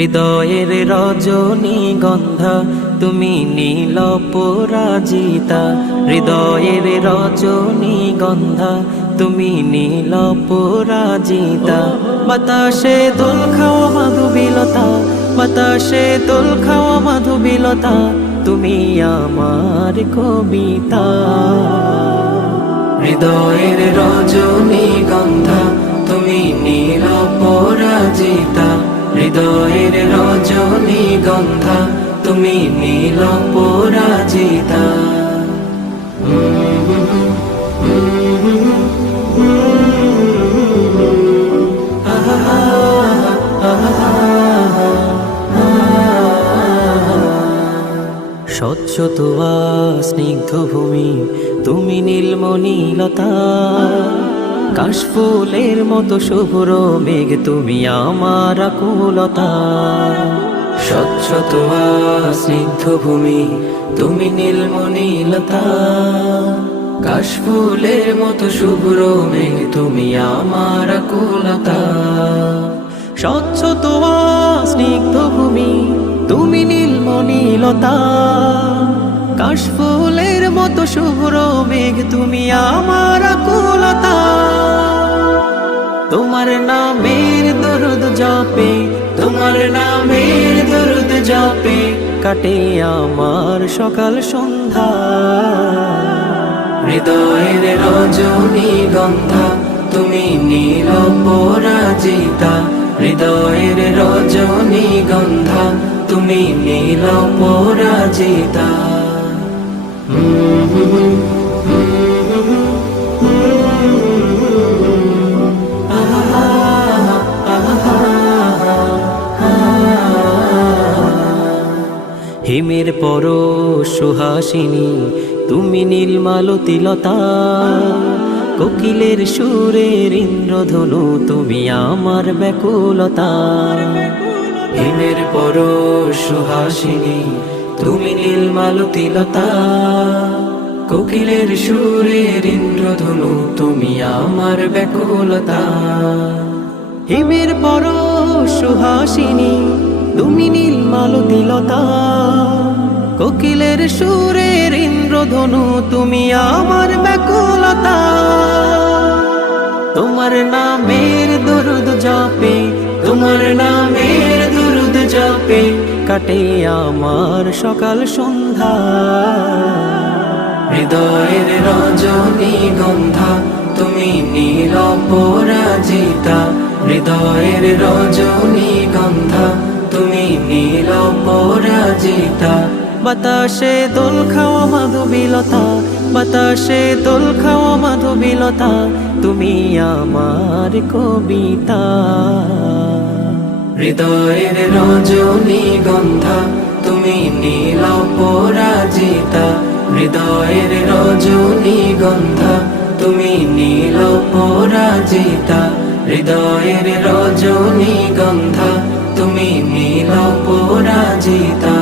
হৃদয়ের রজনীগন্ধা তুমি নীল পরাজিতা, হৃদয়ের রজনীগন্ধা তুমি নীল পরাজিতা। বাতাসে দোল খাওয়া মাধুবিলতা, বাতাসে দোল খাওয়া মাধুবিলতা, তুমি আমার কবিতা। হৃদয়ের রজনীগন্ধা তুমি নীল পরাজিতা, হৃদয়ের রজনীগন্ধা তুমি নীল পরাজিতা। স্বচ্ছ তুয়া স্নিগ্ধ ভূমি তুমি নীলমণিলতা, কাশফুলের মতো শুভ্র মেঘ তুমি আমার আকুলতা। স্বচ্ছ তুয়া স্নিগ্ধ ভূমি তুমি নীলমণিলতা, কাশফুলের মতো শুভ্র মেঘ তুমি আমার আকুলতা। স্বচ্ছ তুয়া স্নিগ্ধ ভূমি তুমি নীলমণিলতা, কাশফুলের মতো শুভ্র মেঘ তুমি আমার আকুলতা। তোমার নামের দরুদ জপে, তোমার নামের দরুদ জপে কাটে আমার সকাল সন্ধ্যা। হৃদয়ের রজনীগন্ধা তুমি নীল পরাজিতা, হৃদয়ের রজনীগন্ধা তুমি নীল পরাজিতা। হিমের পর সুহাসিনী তুমি নীলমালতিলতা, কোকিলের সুরের ইন্দ্রধনু তুমি আমার ব্যাকুলতা। হিমের পর সুহাসিনী তুমি নীলমালতিলতা, কোকিলের সুরের ইন্দ্রধনু তুমি আমার ব্যাকুলতা। হিমের পর সুহাসিনী তুমি নীলমালতিলতা, কোকিলের সুরের ইন্দ্রধনু তুমি আমার ব্যাকুলতা। তোমার নামের দরুদ জপে, তোমার নামের দরুদ জপে কাটে আমার সকাল সন্ধ্যা। হৃদয়ের রজনীগন্ধা তুমি নীল পরাজিতা, হৃদয়ের রজনীগন্ধা তুমি নীল পরাজিতা। বাতাসে দোল খাওয়া মাধুবিলতা, বাতাসে দোল খাওয়া মাধুবিলতা, তুমি আমার কবিতা। হৃদয়ের রজনীগন্ধা তুমি নীল পরাজিতা, হৃদয়ের রজনীগন্ধা তুমি নীল পরাজিতা, হৃদয়ের রজনীগন্ধা তুমি নীল পরাজিতা।